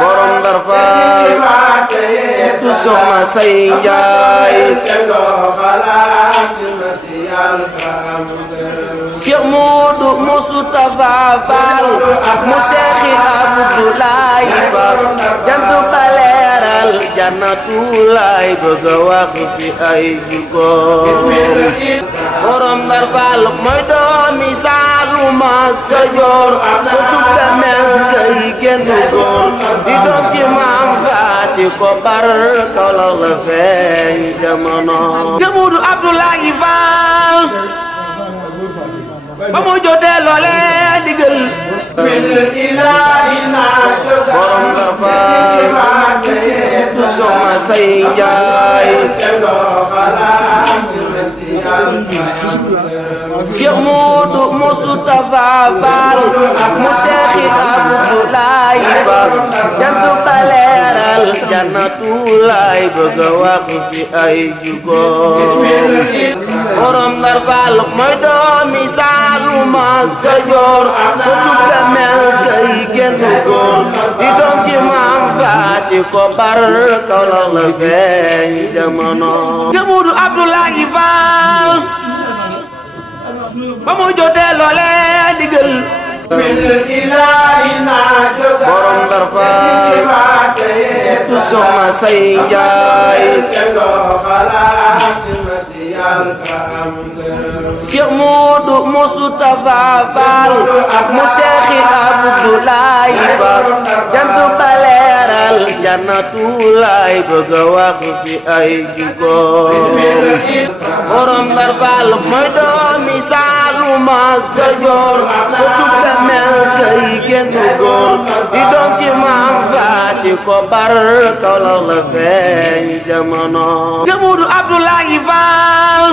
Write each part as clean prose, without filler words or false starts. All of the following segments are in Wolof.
borom Ndar Faal surtout soxna say Njaay Cheikh Modou Moustapha Fall mu Seexi Abdoulaye Ba jantu baleeral jannatu lay bëgg a wax fi ay jikkoom borom Ndar Faal mooy doomi Saalum ak Kajoor surtout damel kay génn góor di doom ci maam faati ko bar Kawlax la feeñ jamono Cheikh Modou Abdoulaye Fall ba mu jotee loole digal borom Ndar Faal surtout soxna say Njaay Cheikh Modou Moustapha Fall mu Seexi Abdoulaye Ba jantu baleeral jannatu lay bëgg a wax fi ay jikkoom borom Ndar Faal mooy doomi Saalum ak Kajoor surtout damel kay génn góor di doom ci maam faati ko bar Kawlax la feeñ jamono Cheikh Modou Abdoulaye Fall ba mu jotee loole digal borom Ndar Faal surtout soxna say Njaay Cheikh Modou Moustapha Fall mu Seexi Abdoulaye Ba jantu baleeral jannatu lay bëgg a wax fi ay jikkoom borom Ndar Faal mooy doomi Saalum ak Kajoor surtout damel kay génn góor di doom ci maam faati ko bar Kawlax la feeñ jamono Cheikh Modou Abdoulaye Fall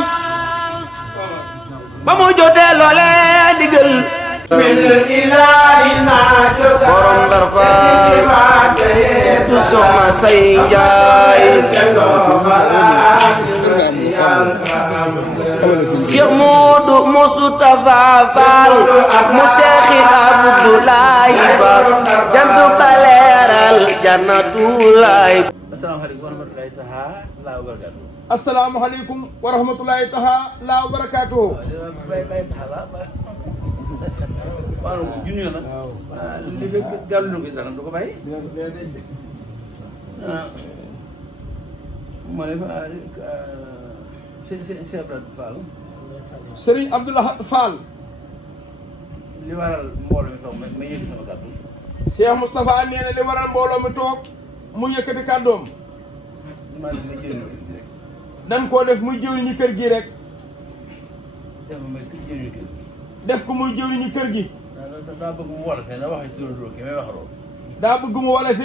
ba mu jotee loole digal borom Ndar Faal surtout soxna say Njaay Cheikh Modou Moustapha Fall mu Seexi Abdoulaye Ba jantu baleeral jannatu lay asalaamaaleykum wa rahmatulahi taala wa barakaatuhu. waaw junj na nag li fi gàllu gi dara du ko bàyyi. ma ne Serigne Abdoulaye Fall. li waral mbooloo mi toog ma yëkkati sama kàddu. Cheikh Moustapha nee na li waral mbooloo mi toog mu yëkkati kàddoom. dañ koo def muy jëwriñu kër gi rek. def ko muy jëwriñu kër gi. daa bëgg mu wolof ne waxi turandoo ki may waxaloo. daa bëgg mu wolof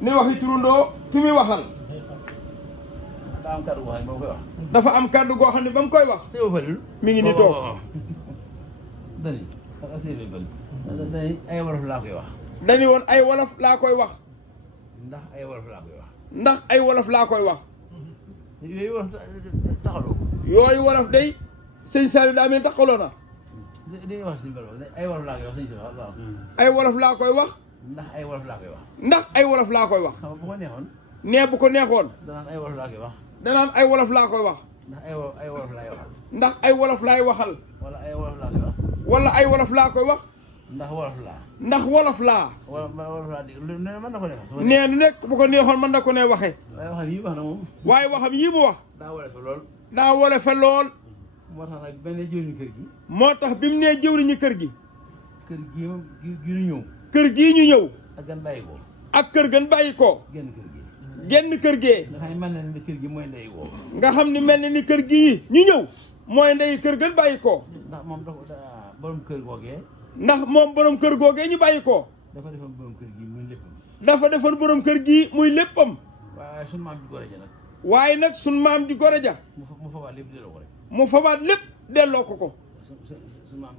ni waxi turandoo ki muy waxal. daa am kàddu goo xam ne ba mu koy wax. dafa am kàddu goo xam ne ba mu koy wax. mi ngi ni toog. dañuy ay wolof laa koy wax. dañu woon ay wolof laa koy wax. ndax ay wolof laa koy wax. ndax ay wolof laa koy wax. yooyu wolof taxaloo. yooyu wolof day sëñ Saliou daa mel taxaloo na. dañuy wax suñu borom ay wolof laa koy wax sëñ Saliou waaw. ay wolof laa koy wax. ndax ay wolof laa koy wax. ndax ay wolof laa koy wax. xam nga bu ko neexoon. nee bu ko neexoon. danaan ay wolof laa koy wax. danaan ay wolof laa koy wax. ndax ay wolof laay waxal. ndax ay wolof laay waxal. wala ay wolof laa koy wax. wala ay wolof laa koy wax. ndax wolof laa. ndax wolof laa. wolof laa dégg lu ne mën na ko neexal. nee nu nekk bu ko neexoon mën na ko ne waxee. waaye waxam yii wax na moom. waaye waxam yii mu wax. daa wolofe lool. daa wolofe lool. moo tax nag benn jëwriñu kër gi. moo tax bi mu nee jëwriñu kër gi. kër gii moom gi ñu ñëw. kër gii ñu ñëw. ak gan bàyyi ko. ak kër gan bàyyi ko. genn kër gi. genn kër gee. nga xam ne mel na ni kër gi mooy ndey woo. nga xam ne mel na ni kër gii ñu ñëw mooy ndey kër gan bàyyi ko. ndax moom dafa borom kër googee. ndax moom borom kër googee ñu bàyyi ko. dafa defoon borom kër gi muy léppam. dafa defoon borom kër gii muy léppam. waaye sunu maam di gore ja nag. waaye nag sunu maam di gore ja. mu fabaat lépp delloo ko rek. mu fabaat lépp delloo ko ko. sunu maam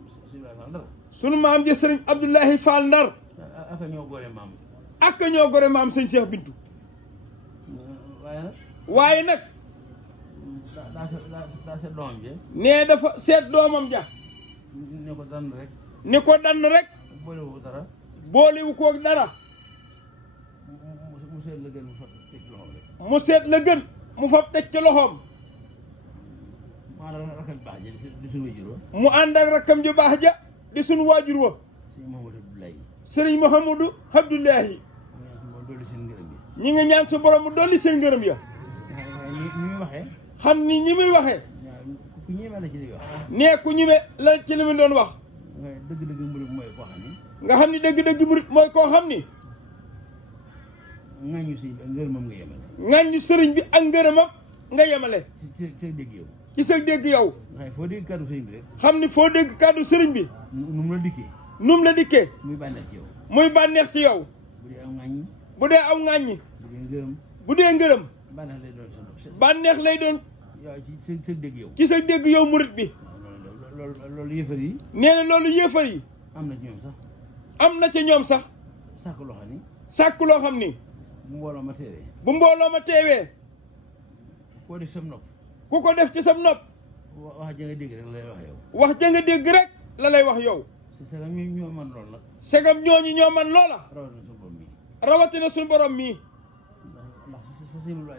Ndar. sunu maam ji sëriñ Abdoulaye Fall Ndar. ak ñoo gore maam. ak ñoo gore maam sëñ Cheikh Bintu. waaye nag. daa seet doomam ja. nee dafa seet doomam ja. ni ko dann rek. ni ko dann rek. boolewu ko dara. boolewu koog dara mu seet la gën mu fab teg ci loxoom rek. mu seet la gën mu fab teg ci loxoom maanaam rakkal baax ja di suñu wajur wa. mu ànd ak rakkam ju baax ja di suñu waajur wa sëñ Mouhamadou Abdoulaye. sëriñ Mouhamadou Abdoulahi moom dolli seen ngërëm yi. ñi nga ñaan su borom mu dolli seen ngërëm ya ni muy waxee. xam ni ñi muy waxee ku ñeeme la ci li wax. nee ku ñime la ci li mu doon wax waaye dëgg-dëgg murid mooy koo xam ni. nga xam ni dëgg-dëgg murit mooy koo xam ni ŋàññu sëñ bi ak ngërëmam nga yemale. ŋàññu sëriñ bi ak ngërëmam nga yemale ci dégg yow. ci sa dégg yow nga xam foo dégg kàddu sëñ bi rek. xam ni foo dégg kàddu sëriñ bi nu mu la dikkee. num la dikkee muy bànneex ci yow. muy bànneex ci yow bu dee am ŋàññi. bu dee aw ŋàññi bu dee ngërëm. bu dee ngërëm bànneex lay doon sa bànneex lay doon yow ci sa dégg yow. ci sa dégg yow murit bi loolu yëfar yi. nee na loolu yéefar yi am na ci ñoom sax. am na ca ñoom sax sàkk loo xam ni. sàkk loo xam ni bu mbooloo ma teewee. bu mbooloo ma teewee koo def sam nopp. ku ko def ci sam nopp wax ja nga dégg rek lay wax yow. wax ja nga dégg rek la lay wax yow si sa ñoo man loolu nag. segam ñooñu ñoo man loola rawatina sa bopp mi. rawatina suñu borom mii ndax fa sëñ Modou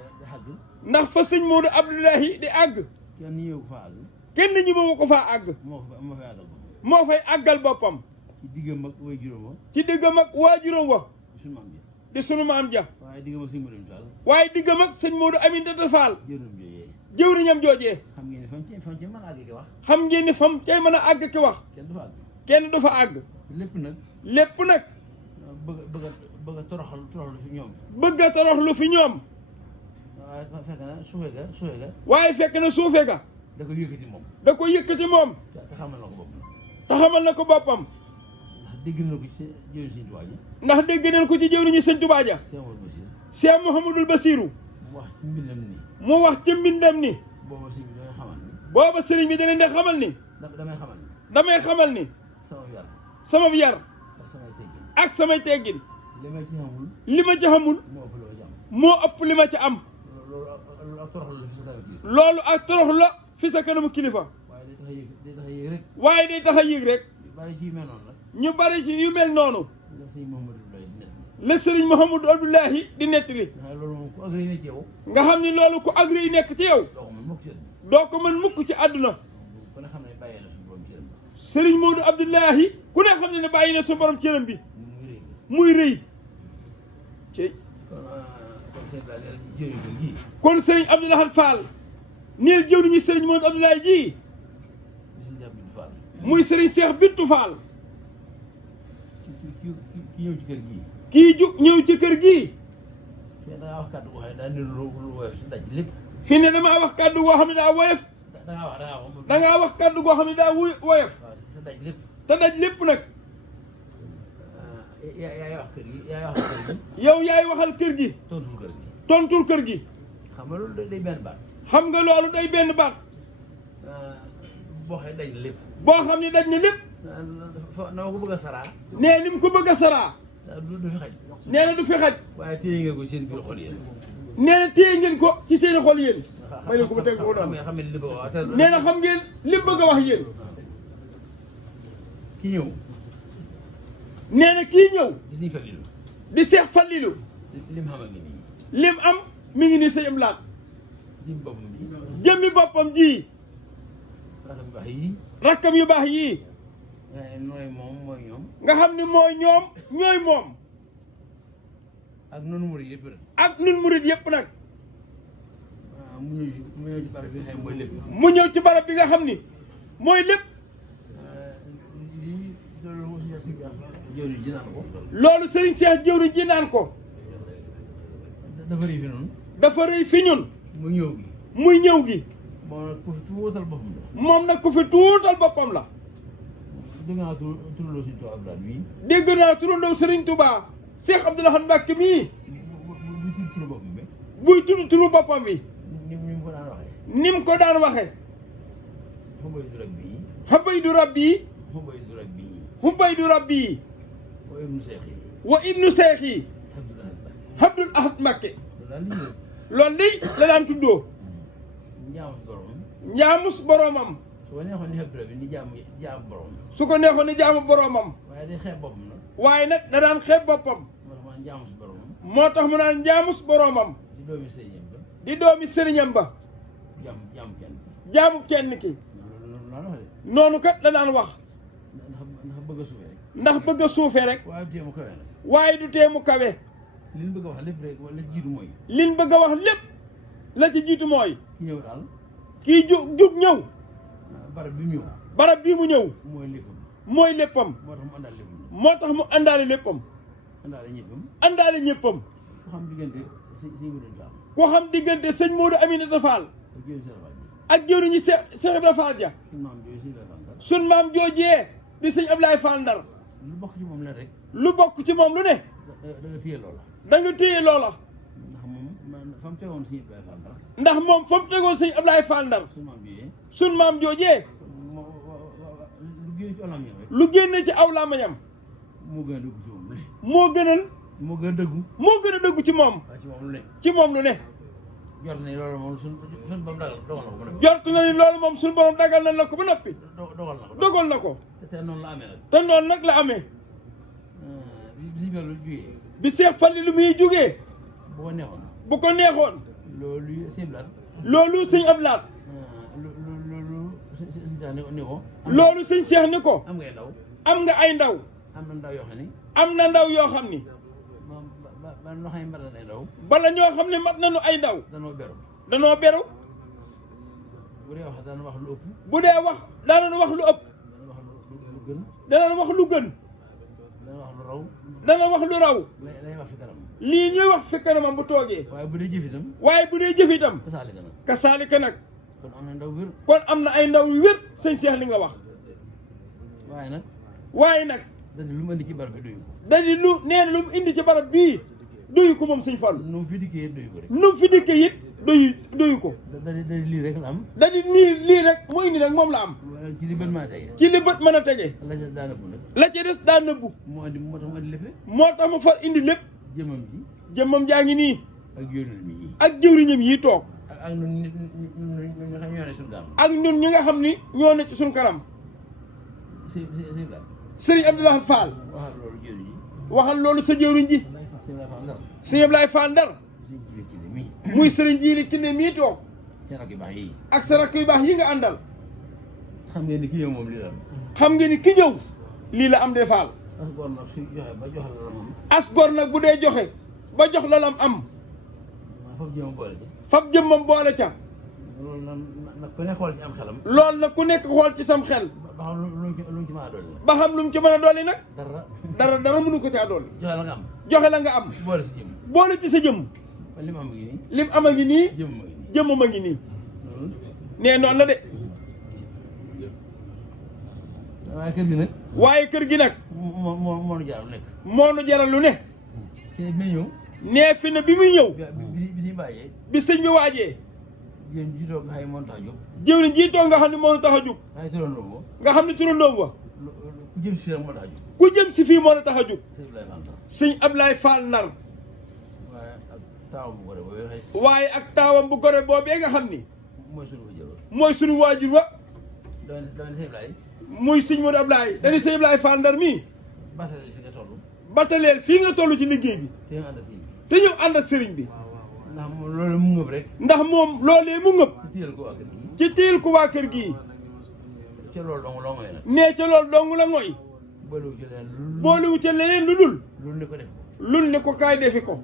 ndax fa sëñ Modou àgg. Abdoulahi di àgg kenn ñëw ko fa àgg. kenn ñi ma ko faa àgg moo fay àggal ko. moo fay àggal boppam ci diggam ak way juróom wa. ci diggam ak waajuram wa suñu maam bi. di sunu maam ja waaye diggam ak sëñ Modou Fall. waaye diggam ak sëñ Modou Aminata Fall jërëm jooyee. jëwriñam joojee xam ngeen ne fam ci mën a àgg ki wax. xam ngeen ni fam cay mën a àgg ki wax kenn du fa àgg. kenn du fa àgg lépp nag. lépp nag bëgg a toroxal fi ñoom. bëgg a toroxlu fi ñoom waaye fekk na suufe ga. waaye fekk na suufe ga da ko yëkkati moom. da ko yëkkati moom te xamal na ko boppam. te xamal na ko boppam ndax dégg na ko ci jëwriñ sëñ Tuubaa ji. ndax dégg neen ko ci jëwriñu sëñ Tuubaa ja Cheikh Mouhamadou Bassir. Cheikh Mouhamadul Bassirou mu wax ci mbindam ni. mu wax ci mbindam ni booba sëñ bi damay xamal ni. booba sëriñ bi da leen di xamal ni damay xamal ni. damay xamal ni sama yar. sama yar ak samay teggin. ak samay teggin li ma ci xamul. li ma ci xamul moo ëpp li ma ci am. moo ëpp li ma ci am loolu ak toroxlu la fi sa kanam kii. loolu ak torox la fi sa kanamu kilifa waaye day tax a yëg day tax a waaye day tax a yéeg rek yëg rek. bari ci yu mel noonu nag. ñu bari ci yu mel noonu la sëñ Mouhamadou Abdoulaye di nekk. la sëriñ Mouhamadou Abdoulahi di nettali ndax loolu moom ku agréé ne ci yow. nga xam ni loolu ku agré yi nekk ci yow doo ko mën mukk ci yéen. doo ko mën mukk ci àdduna ku ne xam ne bàyyee na suñu borom ci yéen. sëriñ Modou Abdoulahi ku ne xam ne bàyyi na su borom cëram bi muy rëy. muy rëy ci kon kon sëñ Ba jëriñ kër gii. sëriñ Abdoulaye Fall neel jëwriñu sëriñ Modou Abdoulaye ji di sëñ Cheikh Bintou Fall. muy sëriñ Cheikh Bintou Fall ki ñëw ci kër gii. kii jug ñëw ci kër gii da ngaa wax kàddu goo xam ne daa niru lu woyof si daj lépp. fi ne damaa wax kàddu goo xam ne daa woyof dangaa wax kàddu goo xam ne daa woyof waaw sa daj lépp. te daj lépp nag yaay wax kër gi yaay wax kër gi. yow yaay waxal kër gi tontul kër gi. tontul kër gi xam nga loolu day benn baat. xam nga loolu day benn baat boo xee daj lépp. boo xam ne daj na lépp na ma ko bëgg a saraa. nee ni mu ko bëgg a saraa du fi xaj. nee na du fi xaj waaye téye nga ko seen biir xol yéen. nee na téye ngeen ko ci seen xol yéen may leen ko ba teg ko doon xam ne li bëgg a wax. nee na xam ngeen li mu bëgg a wax yéen ki ñëw. nee na kii ñëw gis nañu Falilu. di Seex Falilu lim xam ak nit ñi. lim am mi ngi nii sëñ am laat jëm boppam bi. jëmmi boppam ji raxam baax yi. rakkam yu baax yii nooy moom mooy ñoom. nga xam ne mooy ñoom ñooy moom ak noonu murid yëpp rek. ak nun murit yépp nag mu ñëw ci barab bi nga xam ne mooy lépp. mu ñëw ci barab bi nga xam ni mooy lépp lii loolu jëwriñ ji naan ko. loolu sëriñ Seex jëwriñ ji naan ko dafa rëy fi noonu. dafa rëy fi ñun mu ñëw gi. muy ñëw gi bon nag ku fi tuutal boppam la. moom nag ku fi tuutal boppam la dégg naa turaloo suñu tool Abdoulaye bii. dégg naa turandoo sëriñ Touba Seex Abdou Lahad Mbacké mii bu tudd turu boppam bi. buy tudd turu boppam bi ni mu ko daan waxee. ni mu ko daan waxe Hubaydu Rabbi. Habaydu Rabbi Hubaydu Rabbi. Hubaydu Rabbi wa ibnu Seex yi. wa ibnu Seex yi Abdoul Abdul Ahad Ahad Mbacké. Mbacké daal lii loolu day la daan tuddoo njaamu borom. njaamus boromam su ko neexoon ni Abdou Rabbi ni jaamu borom. su ko neexoon ni jaamu boromam waaye day xeeb boppam nag. waaye nag da daan xeeb boppam moo tax mu naan njaamus boroomam di doomi sëriñam ba jaamu kenn ki noonu kat la daan wax ndax bëgg a suufee rek waaye du tee mu kawe liñ bëgg a wax lépp rek la jiitu mooy liñ bëgg a wax lépp la ci jiitu mooy ki ñëw daal kii jug ñëw barab bi mu ñëw barab bii mu ñëw mooy léppam mooy léppam moo tax mu àndaale léppam moo tax mu àndaale léppam àndaale àndaale ñëppam ñëppam ku xam diggante sëñ Modou Fall ku xam diggante sëñ Modou Aminata Fall ak jëwriñu Cheikh Ibra Fall ja sun maam joojee di sëñ Ablaye Fall Ndar lu bokk ci moom la rek lu bokk ci moom lu ne da nga téye loola da nga téye loola ndax moom fa mu tegoon sëñ Ablaye Fall Ndar ndax moom fa mu tegoon sëñ Ablaye Fall Ndar sun maam joojee lu génne ci aw làmmiñam moo gën a dëggu ci moom lu ne moo gënal moo gën a dëggu moo gën a dëggu ci moom ci moom lu ne jort na ni loolu moom suñ borom dagal dogal na ko ba noppi jort na ni loolu moom suñu borom dagal na la ko ba noppi dogal na ko te noonu la amee nag te noonu nag la amee bi Fallu jógee bi Seex Fallu lu muy jógee bu ko neexoon bu ko neexoon loolu sëñ Blaat loolu sëñ Ablaat loolu sëñ Seex ni ko am ngay ndaw am nga ay ndaw am na ndaw yoo xam ne am na ndaw yoo xam ni ba loo xam ne mat na ay ndaw bala ñoo xam ne mat nañu ay ndaw danoo beru bu dee wax daan wax lu ëpp bu dee wax daanoon wax lu ëpp danañ wax lu gën dana wax lu raw dana wax lu raw lay wax fi kanam lii ñuy wax fi kanamam bu toogee waaye bu dee jëf itam waaye bu dee jëf itam kasaalika nag kon am na ndaw wér kon am na ay ndaw yu wér sëñ Seex li nga wax waaye nag dadi lu mu indi ci barab bi doyu ko dadi lu nee na lu mu indi ci barab bii doyu ko moom sëñ Fallu nu mu fi dikkee doyu ko rek nu mu fi dikkee it doyu ko dadi lii rek la am dadi nii lii rek mu indi nag moom la am ci li bët mën a tege ci li bët mën a tege la ca daa nëbbu nag la ca des daa nëbbu moo tax mu indi lépp moo tax mu far indi lépp jëmmam ji jëmmam jaa ngi nii ak jëwriñam yi ak jëwriñam yi toog ak ñun ñi nga xam ñoo ne suñu kanam ak ñun ñi nga xam ni ñoo ne ci suñu kanam Sëriñ Abdoulaye Fall waxal loolu jëwriñ ji waxal loolu sa jëwriñ ji sëñ Abdoulaye Fall Ndar muy sëriñ Jiili Kinde mii toog sa rakk yu baax yi ak sa rakk yu baax yi nga àndal xam ngeen ni ki ñëw moom lii la am xam ngeen ni ki ñëw lii la am de Fall as gor nag bu dee joxe ba jox la lam am fab jëmmam boole ca loolu nag ku nekk xool ci am xelam loolu nag ku nekk xool ci sam xel ba xam lu mu ci mën a dolli ba xam lu mu ci mën a dolli nag dara mënu ko caa dolli joxe la nga am joxe la nga am boole si jëmm boole ci sa jëmm lim am ngi nii lim am a ngi nii jëmm a ngi nii nee noonu la de waaye kër gi nag waaye kër gi nag moo nu jaral lu nekk moo nu jaral lu ne bi ñëw nee fi ne bi muy ñëw bi suñu bàyyee bi sëñ bi waajee jëwriñ jiitoo nga xam ne moo tax a jóg jëwriñ jiitoo nga xam ne moo tax a jóg waaye turandoom ba nga xam ne turandoom wa ku jëm si fii moo tax a jóg ku jëm si fii moo la tax a jóg sëñ Ablaye Fall Ndar waaye ak taawam bu gore boobee nga xam ni mooy suñu waajur wa muy sëñ Modou Ablaye dañu sëñ Ablaye Fall Ndar mii bataleel fii nga toll ci liggéey bi te ñëw ànd ak sëriñ bi ndax loolu mu ngëb rek ndax moom loolee mu ngëb ci téyel ko waa kër gii ca loolu dong la ngoy nag nee ca loolu dong la ngoy boolewu ca leneen lu dul lun ne ko kaay defi ko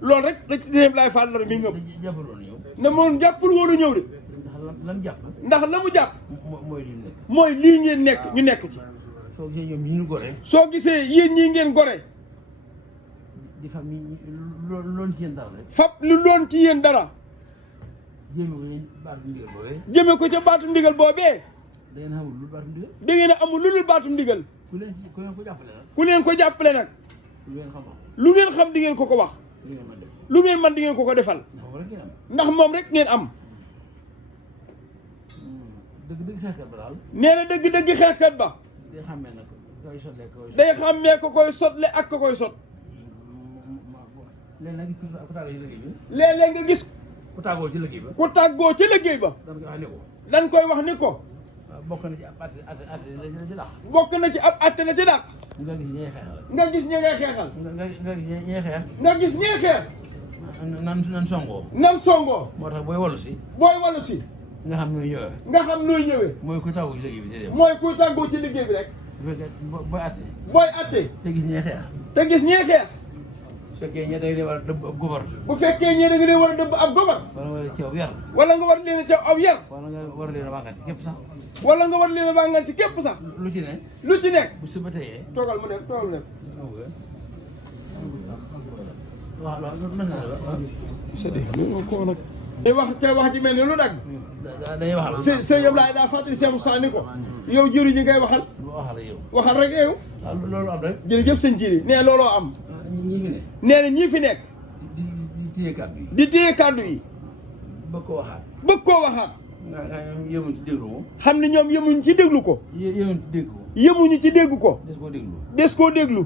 loolu rek da ci sëñ Ablaye Fall Ndar mi ngëb ne moom jàppul woon a ñëw de ndax la mu jàpp mooy lii ngeen nekk ñu nekk ci soo gisee ñoom ñi ñu gore soo gisee yéen ñii ngeen gore di fam loon ci yéen dara rek fab lu loon ci yéen dara jëme ko ca baatu ndigal boobee da ngeen xamul lu baatu ndigal da ngeen a amul lu dul baatu ndigal ku leen ko jàppale nag ku leen ko jàppale nag lu ngeen xam di ngeen ko ko wax lu ngeen man di ngeen ko ko defal ndax moom rek ngeen am dëgg-dëgg xeexkat ba daal nee na dëgg-dëgg xeexkat ba day xàmmee nag koy sotle day xàmmee ko koy sotle ak ko koy sot léeg-léeg nga gis ku tàggoo ci liggéey ba ku tàggoo ci liggéey ba dañ koy wax ni ko dañ koy wax ni ko bokk na ci ab at la ci dàq. bokk na ci ab atte la ci dàq. nga gis ñee xeexal. nga gis ñi ngay xeexal. nga gis ñee xeex. nga gis ñee xeex. nan songoo. nan songoo. moo tax booy wallu si. booy wallu si. nga xam nooy ñëwee. nga xam nooy ñëwee. mooy ku tàggoo ci liggéey bi déedéet. mooy kuy tàggoo ci liggéey bi rek. bu fekkee booy atte. booy atte. te gis ñee xeex. te gis ñee xeex. su fekkee ñee da nga war a dëbb ab gobar. bu fekkee ñee da nga leen war a dëbb ab gobar. wala nga ci aw yar. wala nga war leen a caw aw yar. wala nga war leen a bànqal ci képp sax. wala nga war leen a bàngal ci képp sax. lu ci ne. lu ci nekk. bu suba teyee. toogal mu dem toogal mu dem. waaw loolu mën naa la. c'est-à-dire ko nag. day wax te wax ji mel ni lu dagg. dañuy waxal. sëñ Ablaye daa fàttali Cheikh Moussa ni ko. yow jëriñ ñi ngay waxal. waxal yow. waxal rek yow. waaw loolu am rek. jërëjëf sëñ Jiri nee looloo am. ñi fi ne. nee na ñii fi nekk. di téye kàddu yi. di téye kàddu yi. bëgg ko waxaat. bëgg koo waxaat. nga yëmuñ ci déglu ko. xam ne ñoom yemuñ ci déglu ko. yëmuñ ci dégg ko. yemuñu ci dégg ko. des koo déglu. des koo déglu.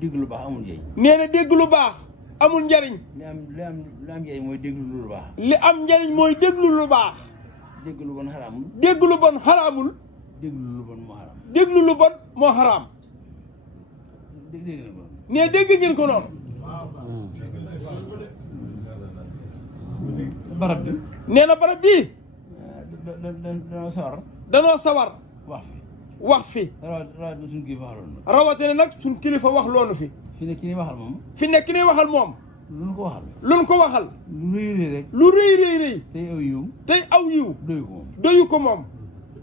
déglu lu baax amul njëriñ. nee na dégg lu baax amul njariñ. li am njëriñ mooy déglu lu baax. li am njariñ mooy déglu lu baax. dégg lu bon xaraamul. dégg lu bon xaraamul. déglu lu bon moo xaraam. déglu lu bon moo xaraam. dégg na ko. nee dégg ngeen ko noonu. barab bi. nee na barab bii. danoo sawar. danoo sawar. wax fi. wax fi. rawat na suñu kii waxaloon na. rawatina nag suñ kilifa wax loonu fi. fi ne ki ni waxal moom. fi nekk ni waxal moom. lu nu ko waxal. luñ ko waxal. lu rëy rëy rek. lu rëy rëy rëy. tey aw yiw. tey aw yiw. doyu ko moom. doyu ko moom.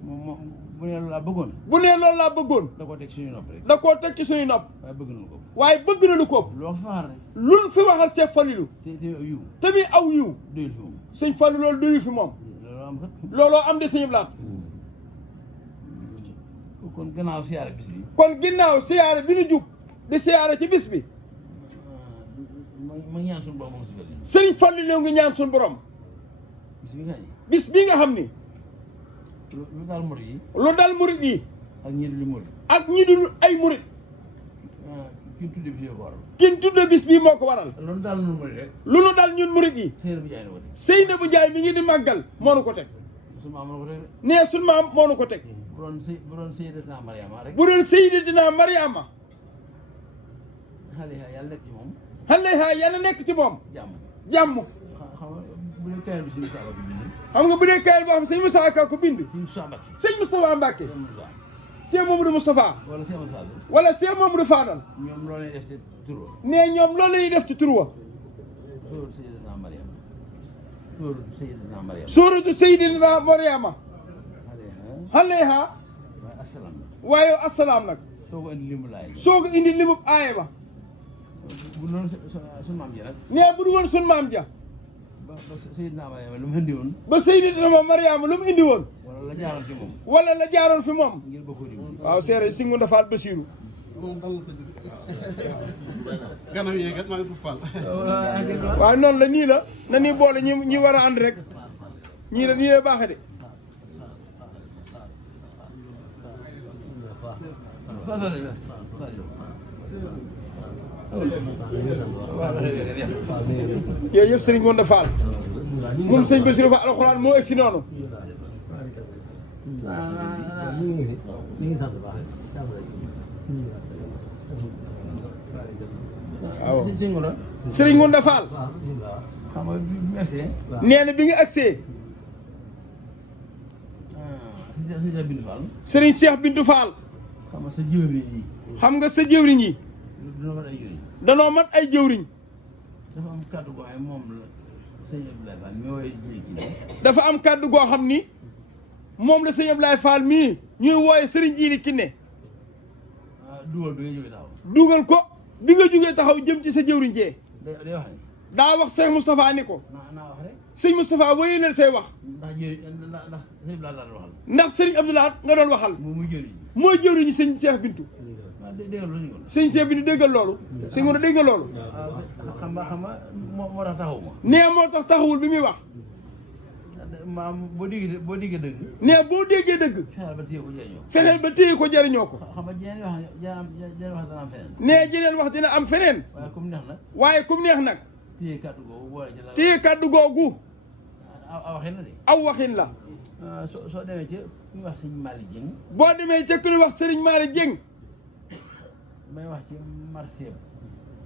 moom bu ne loolu laa bëggoon. bu nee loolu laa bëggoon. da koo teg suñu nopp rek. da koo teg ci suñuy nopp. waaye bëgg na ko. waaye bëgg na lu ko. loo fi waxal rek. luñ fi waxal Cheikh Falilou. tey aw yiw. te muy aw yiw. doyul fi moom. sëñ Fallou loolu doyu fi moom. loolu am kat. looloo am de sëñ Blaat. kon gannaaw siyaare bis bi. kon ginnaaw siyaare bi ñu jug di siyaare ci bis bi. ma ñaan suñu borom moom si fële. sëñ Falilou ngi ñaan suñu borom. bis bi kañ. bis bi nga xam ni. lu daal murid yi. lu dal murit yi. ak ñi dul murid. ak ñi dul ay murit. ki ñu tuddee bis bi ko waral. kin tudde bis bii moo ko waral. loolu daal nu murid rek. lu nu dal ñun murit yi. Seydou bu jaay na ko teg. Seynabou Ndiaye mi ngi di màggal moo nu ko teg. su ma amoon ko teg. nee suñ maam moo nu ko teg. bu doon Seydatuna Mariama rek. bu doon Seydatina Mariama. xale yi yàlla nekk ci moom. xale yi yàlla nekk ci moom. jàmm. jàmm. xam nga bu dee kaay bi si Moussa Mbacke bind. xam nga bu dee kayit boo xam sëñ Moussa Ka ko bind. si Moussa Mbacke. sëñ Moustapha Mbacke. sëñ Moussa. sëñ Mamadou Moustapha. wala sëñ Moussa bi. wala sëñ Mamadou Fadal. ñoom loolu lay def si tur wa. nee ñoom loolu la ñuy def ci tur wa. sóoru Seydatuna Mariama. sóoru Seydatuna Mariama. suuratu Seydina Mariama. xale yi xale ha waaye asalaam. waaye asalaam nag. soo ko indi limbu laay. soo ko indi limub aaya ba. bu loolu suñu maam ji nag. nee bu du woon sun maam ja. ba Seydina Mariama lu mu indi woon. ba Seydina Mariama lu mu indi woon. wala la jaaroon ci moom. wala la jaaroon fi moom. ngir bëgg ko dimbali. waaw seere si ngu dafaat Basiiru. ganam yee kat maa ngi tudd Fall. waaw noonu la nii la na nii boole ñi war a ànd rek ñii la nii la baaxe de. yooyu yëpp sëriñ Ngounda Fall moom sëñ Bassirou Fall alxuraan moo egg si noonu. waaw sëriñ Ngounda Fall xam nga bi mu egsee. nee na bi nga agsee Sëriñ Bintu Fall. sëriñ Cheikh Bintou Fall xam nga sa jëwriñ yi. xam nga sa jëwriñ yi dina mat ay jëwriñ. danoo mat ay jëwriñ. dafa am kàddu goo xam ne moom la sëñ Abdoulaye Fall mi wooyee jëli kii. dafa am kàddu goo xam ni moom la sëñ Abdoulaye Fall mii ñuy wooye sëriñ Jiili Kiné dugal bi nga jógee taxaw. dugal ko bi nga jógee taxaw jëm ci sa jëwriñ jee day wax ni. daa wax Cheikh Moustapha ni ko naa wax rek. sëñ Moustapha wéyee leen say wax ndax jëriñ ndax sëñ Abdoulaye laa doon waxal. ndax sëriñ Abdoulaye nga doon waxal moom muy jëriñ. mooy jëwriñu sëñ Cheikh Bintou waaw dégg nga loolu ñu ko. sëñ Cheikh Bintou déggal loolu sëñ Ngounda déggal loolu xam nga moo tax taxaw ma. nee moo tax taxawul bi muy wax maam boo déggee dëgg. nee boo déggee dëgg fexeel ba téye ko jëriñoo. fexeel ba téye ko jariñoo ko xam nga jeneen wax dana am feneen. nee jeneen wax dina am feneen waaye comme neex na. waaye kum neex nag téye kàddu googu boole ci la. téye kàddu googu aw waxin la de. aw waxin la soo demee ca ñu wax sëñ Malick Dieng. boo demee ca ku ñuy wax Serigne Malick Dieng. may wax ci marché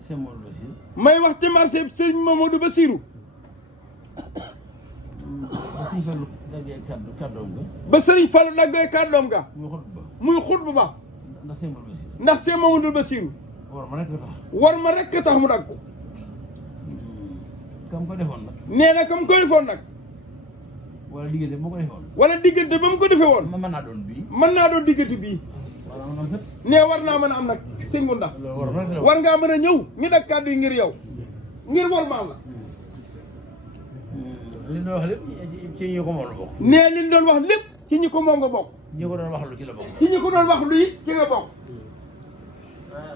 sëñ Mamadou Bassirou. may wax ci marché Serigne Mamadou Bassirou. ba sëñ Fallou daggee kàddoom ga. ba Serigne Fallou daggee kàddoom ga. muy xutba ba. ndax sëñ Mamadou Bassirou. ndax sëñ Mamadou Bassirou. war ma rek tax. war ma rek tax mu dagg ko. kam ko defoon nag. nee na kam ko defoon nag. wala diggante ba ko defoon. wala diggante ba mu ko defee woon. mën naa doon bii. mën naa doon diggante bii. nee war naa mën a am nag sëñ Ngunda. war ngaa mën a ñëw ñu dag kàddu yi ngir yow. ngir wormaal la. li ñu doon wax lépp ci ñi ko moom la bokk. nee li ñu doon wax lépp ci ñi ko moom nga bokk. ñi ko doon wax lu ci la bokk. ci ñi ko doon wax lu yi ci nga bokk.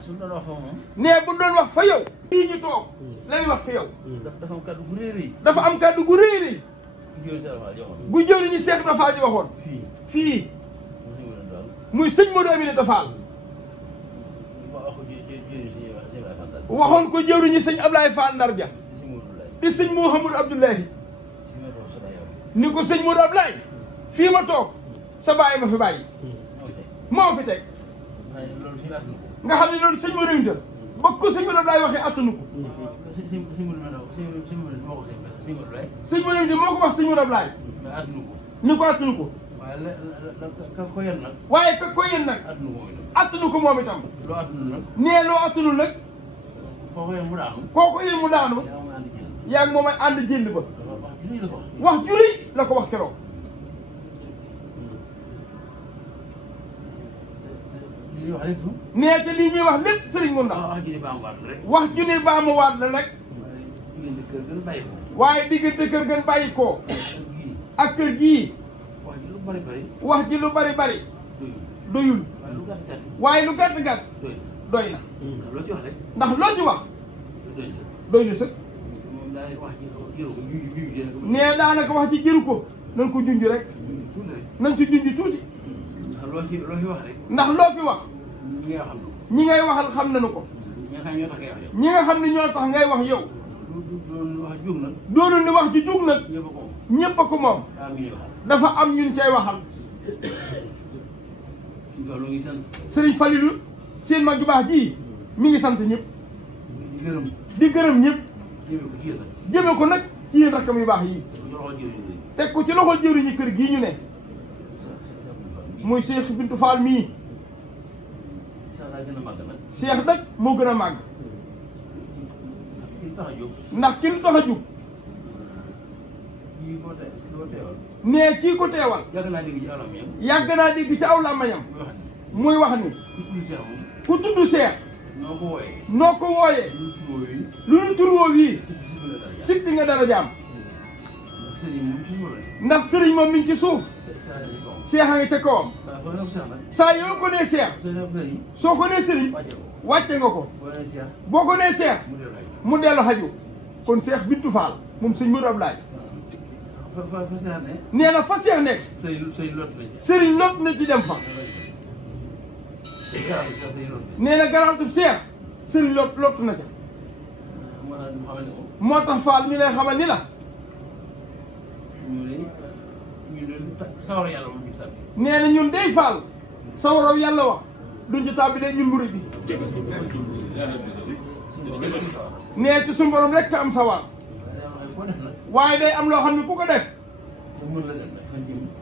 suñu doon wax fa moom. nee bu doon wax fa yow. fii ñu toog lañ wax fa yow. dafa am kàddu gu rëy. dafa am kàddu gu rëy. gu jëriñu Seex Dafa ji waxoon. fii. muy sëñ Modou Aminata Fall. waxoon ko jëriñu sëñ Ablaye Fall Ndar ja. di sëñ Mouhamadou Abdoulahi. ni ko sëñ Modou Ablaye. fii ma toog sa bàyyi ma fi bàyyi. moo fi teg. nga xam ne loolu sëñ Modou Aminata ba ko sëñ Modou Ablaye waxee attanu ko. sëñ Modou Aminata moo ko wax sëñ Modou Ablaye. ni ko attanu ko. waaye ka ko yen nag. attanu ko moom itam. nee loo attanu nag. kooku yéen mu daanu. yaa ngi moom ay ànd jënd ba. wax ju rëy la ko wax keroog. nee te lii ñuy wax lépp sëriñ moom ndax. wax ju ne baa ma waat la rek. waaye diggante kër gën bàyyi ko. ak kër gii. wax ji lu bari bari. doyul. waaye lu gàtt gàtt. doy na. ndax loo ci wax. doy na sëkk. nee daanaka wax ji jëru ko. nañ ko junj rek. nañ ci junj tuuti. ndax loo fi wax. ñi ngay waxal xam nañu ko. ñi nga xam ne ñoo tax ngay wax yow. doonul ni wax ji jug nag. ñépp a ko moom. dafa am ñun cay waxal. Sëriñ Falilou seen mag ju baax ji mi ngi sant ñëpp. di gërëm ñëpp. jëme ko nag ci yéen rakkam yu baax yi. teg ko ci loxo jëriñu kër gii ñu ne. muy Cheikh Bintou Fall mii. Cheikh nag moo gën a màgg. ndax ki lu tax a jóg. nee kii ko teewal. yàgg naa dégg ci aw làmmiñam. muy wax ni. ku tudd Cheikh. noo ko wooyee. lu nu tur woo wii. sikti nga dara jaam. ndax sëriñ moom mi ngi ci suuf. Cheikh a ngi ca kawam. saa yoo ko nee Cheikh. soo ko nee sëriñ. wàcce nga ko. boo ko nee Cheikh. mu dellu xaju. kon Cheikh Bintou Fall moom sëñ Modou Ablaye. nee na fa Cheikh nekk. sëriñ lot na ci dem fa. nee na garantu Cheikh. sëriñ lot na ca. moo tax Fall ñu lay xamal ni la. nee na ñun day Fall. sawaraw yàlla wax. duñ ci tàbbi de ñun murid bi. nee ci suñu borom rek am sawar. waaye day am loo xam ne ku ko def.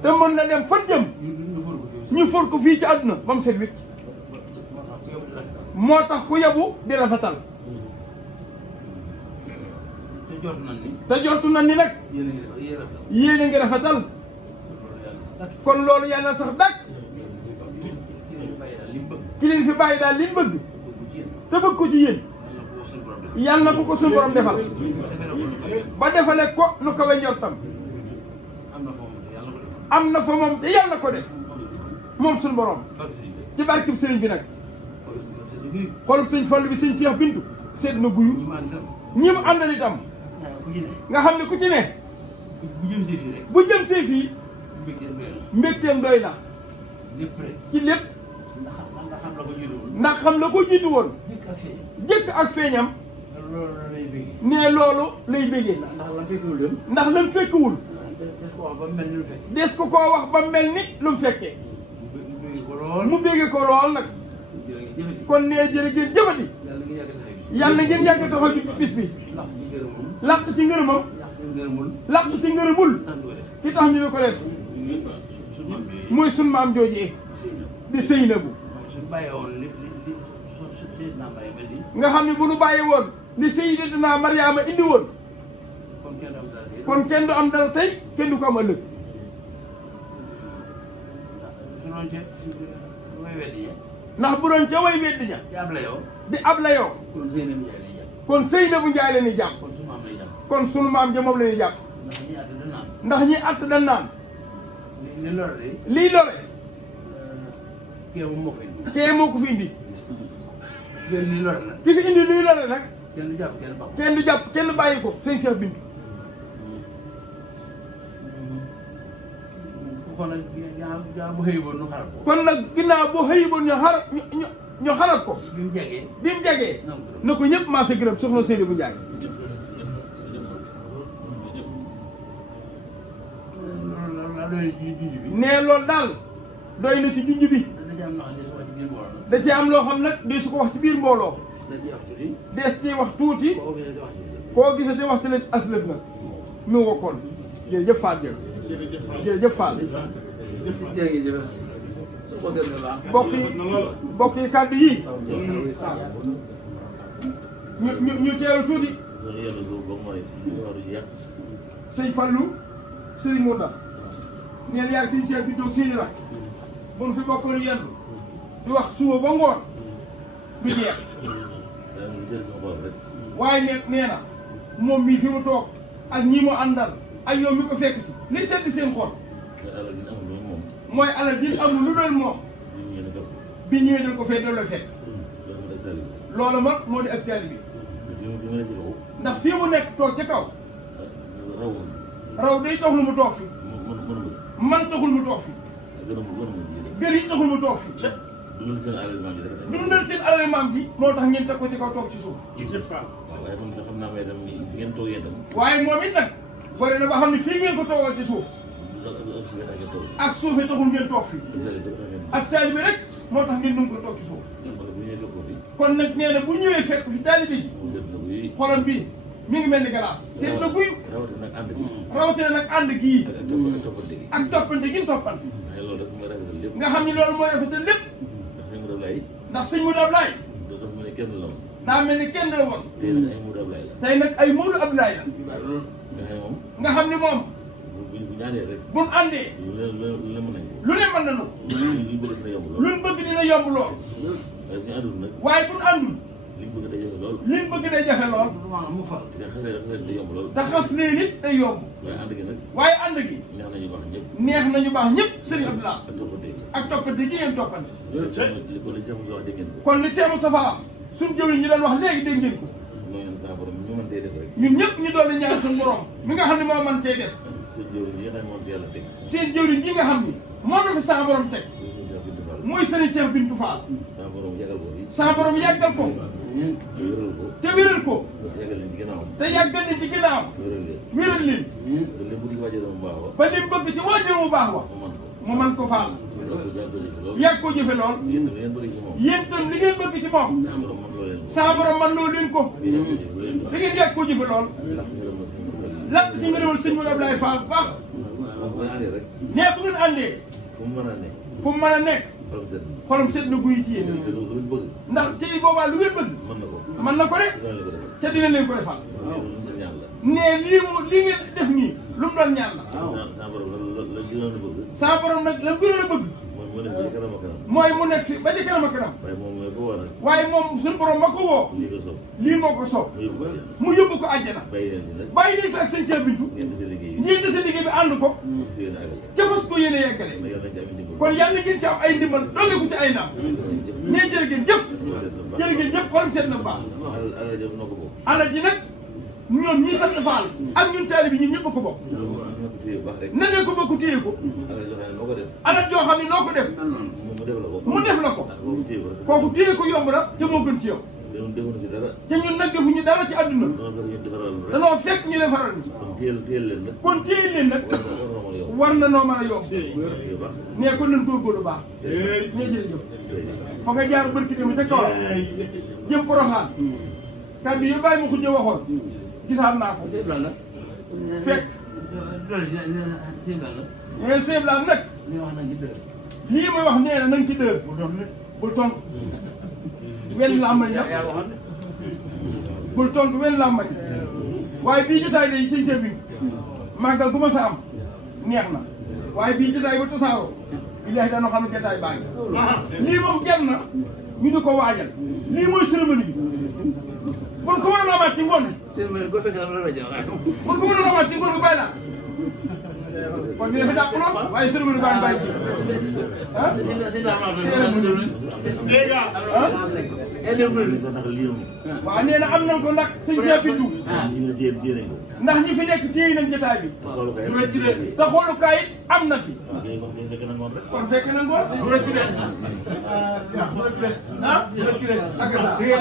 te mën na dem fan jëm. ñu for ko fii ci àdduna ba mu set wicc. moo tax ku yabu di rafetal. te jortu nan ni nag. yéen a ngi rafetal. kon loolu yàlla na sax dàkk. ki leen fi bàyyi daal li mu bëgg. te bëgg ko ci yéen. yàlla na ko suñu borom defal. ba defale ko lu kawe njortam. am na fa moom te yàlla ko def. moom suñu borom. ci barkeb sëriñ bi nag. xolub sëñ Fallu bi sëñ Cheikh Bintou. seet na guyu. ñi mu àndal itam. nga xam ne ku ci ne. bu jëm see fii. mbégteem doy na. ci lépp. ndax xam la ko jiitu woon. jëkk ak feeñam. nee loolu lay bégee. ndax lam fekkiwul. des ko wax ba mel ni lu fekk. des ko koo wax ba mel ni lu mu fekkee. mu bégee ko lool nag. kon nee jërë ngeen jëfati. yàlla ngeen yàgg taxaw ci bis bi. làq ci ngërëmam. làq ci ngërëmul. ki tax ñu ko def. muy sunu maam joojee di Seynabu. nga xam ne bu nu bàyyi woon li Sayyidatina Mariama indi woon. kon kenn du am dara tey kenn du ko am ëllëg. ndax bu doon ca way weddi ña di ab la yow kon Seynabu Njaay la ñuy jàpp kon sunu maam ja moom la ñuy jàpp ndax ñi att dañ naan lii lore kee moo ko fi indi ki fi indi lii lore nag kenn du jàpp kenn bàyyi ko sëñ Cheikh Bintou kon nag ginnaaw boo xëyiboon ñu xaral ko bi mu jegee na ko ñëpp maa sa gërëm soxna Seynabu Njaay nee loolu daal doy na ci junj bi da ci am loo xam nag di su ko wax ci biir mbooloo des ci wax tuuti koo gisati waxtu la aslëf nag mi ngi wokkoon jërëjëf Fall jërëjëf Fall bokk yi kàddu yi ñu teewlu tuuti sëñ Fallou sëriñ Mouta neen yaag sëñ Cheikh bi toog seeni rak bu nu fi bokk lu yendu di wax suba ba ngoon du jeex waaye nee na moom mii fi mu toog ak ñii mu àndal ak yow mi ko fekk si li sedd seen xol mooy alal ji amul lu doon moom bi ñëwee dañ ko fee delloo fekk loolu mag moo di ak taalibe bi ndax fii mu nekk toog ca kaw raw day tax lu mu toog fi man taxul mu toog fi gër yi taxul mu toog fi dundal seen alal maam ji moo tax ngeen teg ko ci kaw toog ci suuf waaye moom it nag bari na ba xam ne fii ngeen ko toogal ci suuf ak suuf yi taxul ngeen toog fi ak taalibe rek moo tax ngeen dun ko toog ci suuf kon nag nee na bu ñëwee fekk fi taalibe ji xolam bi mi ngi mel ni galaas seen na guy rawatina nag ànd gii ak toppante gi toppante nga xam ni loolu mooy rafetal lépp ndax sëñ Modou Ablaye daa mel ni kenn la woon tey nag ay Modou Ablaye la nga xam ni moom bu ñu àndee lu ne mën nañu luñ bëgg dina yomb lool waaye bu ñu àndul liñ bëgg day jafe lool te xas lee nit day yomb waaye ànd gi neex nañu baax ñëpp sëriñ Abdoulaye ak toppante gi ngeen toppante kon li Cheikh Moustapha suñ jëwriñ ñu doon wax léegi dégg ngeen ko ñun ñëpp ñu doon ñaan suñu borom mi nga xam ne moo man tey def seen jëwriñ ji nga xam ni moo na fi sa borom teg muy sëriñ Cheikh Bintou Fall sa borom yàggal ko te wéral ko te yàggal ni ci ginnaawam wéral leen ba li mu bëgg ci waajur mu baax wa mu man ko faal yàgg ko jëfe lool yéen tam li ngeen bëgg ci moom sa borom man loo leen ko li ngeen yàgg ko jëfe lool lakk ci ngërëmal sëñ Modou Ablaye Fall bu baax nee bu ngeen àndee fu mu mën a nekk xolam set na guy ci yéen ndax ci boobaa lu ngeen bëgg mën na ko de ca dina leen ko defal nee lii ngeen def nii lu mu doon ñaan la sa borom nag la gënoon a bëgg mooy mu nekk fi ba ci kanam a kanam waaye moom suñu borom ma ko woo lii moo ko soob mu yóbbu ko àjjana bàyyi leen fi ak sëñ Cheikh Bintou ngeen dese liggéey bi ànd ko jafas ko yéene yeggale kon yàlla ngeen ci am ay ndimbal doole ko ci ay naam nee jërë ngeen jëf xolam seet na baax alal ji nag ñoom ñii sant Fall ak ñun taalibe bi ñun ñëpp ko bokk na leen ko bokk téye ko alal joo xam ne noo ko def mu def la ko kooku téye ko yomb na te moo gën ci yow defuñu ci dara. te ñun nag defuñu dara ci àdduna danoo fekk ñu defaral ni teel leen nag. kon téye leen nag war na noo mën a yomb nee ko leen góorgóorlu baax ñee jërëjëf fa nga jaar bërki dem ca kaw jëm Poroxaan kàddu yu bàyyi ma xujje waxoon gisaat naa ko fekk mais seeblaan nag lii muy wax nee na nañ ci dër bul tontu wenn làmmañ nag bul tontu wenn làmmañ waaye bii jotaay day sëñ bi màggal gu ma sa am neex na waaye bii jotaay ba tasaaroo billaahi dana xam ne jotaay baa ngi lii moom jar na ñu di ko waajal lii mooy cérémonie bi bul ko mën a amaat ci ngoon bul ko mën a amaat ci ngoon bi bàyyi naa kon dina fi dàq lool waaye cérémonie baa ngi bàyyi ji waaw nee na am nañ ko ndax sëñ Cheikh Bintou ndax ñi fi nekk téye nañ jotaay bi te xoolukaay it am na fi kon fekk na ngoon ak sa téye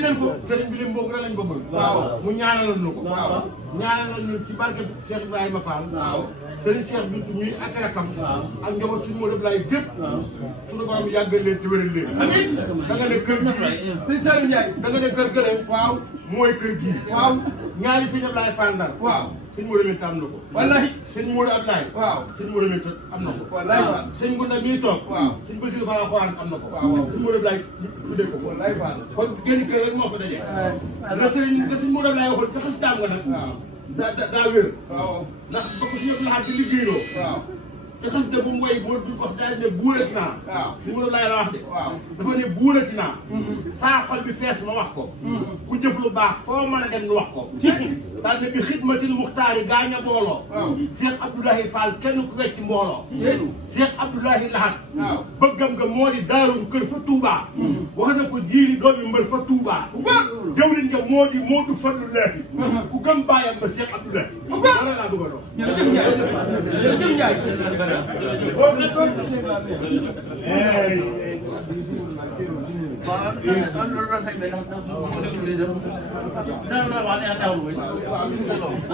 nañ ko sëriñ bi lim boobu rek lañ ko bëgg. waaw mu ñaanaloon ñu ko. waaw ñaanaloon ñu ci barke Cheikh Ibrahima Fall. waaw sëriñ Cheikh Bintou ñuy ak rakam. ak njaboot suñu Modou Abdoulaye gépp. suñu borom yàggal leen te wéral leen. amiin da nga ne kër gi. sëñ Saliou Ndiaye da nga ne kër gële. waaw mooy kër gi. waaw ñaari sëñ Abdoulaye Fall Ndar. waaw sëñ Modou Aminta am na ko. wallahi sëñ Modou Abdoulaye. waaw sëñ Modou Aminta am na ko. wallahi waaw sëñ Gunda mii toog. waaw sëñ Bassirou Fall Xoraan am na ko. waaw waaw sëñ Modou Abdoulaye tuddee ko. wallahi waaw kon génn kër rek moo ko dajee. la sëñ Modou Abdoulaye waxoon te xas daam nga nag. waaw daa wér. waaw ndax ba ko si yëpp laxaat di liggéeyloo. waaw te xas de bu mu woy boo du wax daal ne buurati naa. waaw si Modou Abdoulaye la wax de. waaw dafa ne buurati naa. saa xol bi fees ma wax ko. ku jëf lu baax foo mën a dem nu wax ko. daal ne bi xidmatil muxtaari gaañ a booloo. waaw Cheikh Abdoulaye Fall kenn ku wecc mbooloo. Cheikh Abdoulaye Lahat. waaw bëggam nga moo di daarum kër fa Touba. wax na ko jiiri doomi mbër fa Touba. jawriñ nga moo di Modou Fallullahi. ku gëm bàyyam ba Cheikh Abdoulaye. wala laa bëgg a doon. jërëjëf Ndiaye jërëjëf Ndiaye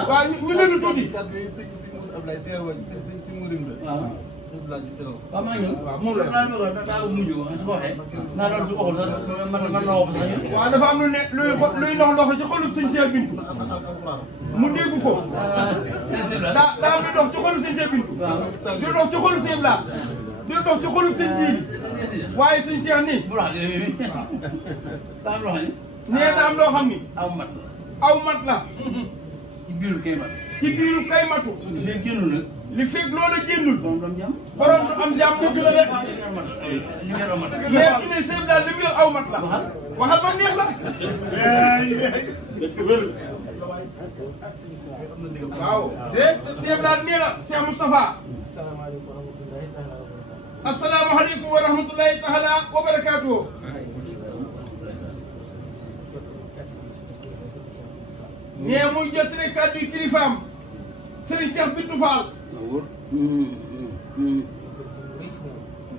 waaw ñu déglu tuuti. waaw maa ngi ñëw. waaw moom la daa ko mujj wax su ko waxee. naa doon su waxul sax man la wax sax ñëw. waaw dafa am lu ne luy ndox ndox ci xolub sëñ Cheikh Bintou mu dégg ko. daa am lu dox ci xolub sëñ Cheikh Bintou. di dox ci xolub sëñ Bla di dox ci xolub sëñ Jiili waaye sëñ Cheikh nii. bu wax dëgg daa am loo xam ne. nee na am loo xam ni. aw mat la. aw mat la. ci biiru kay mat. ci biiru kay matu. li fekk génnul nag. li fekk loola génnul. borom doon jàmm. borom du am jàmm dëgg la de. li ngeen aw mat. mais fi ne sëñ daal li mu yor aw mat la. waxal ba neex la. waaw. sëñ daal nee na Cheikh Moustapha. asalaamaaleykum wa rahmatulahi taala wa barakaatuhu. nee muy jottali kàddu yi kilifaam Serigne Cheikh Bintou Fall.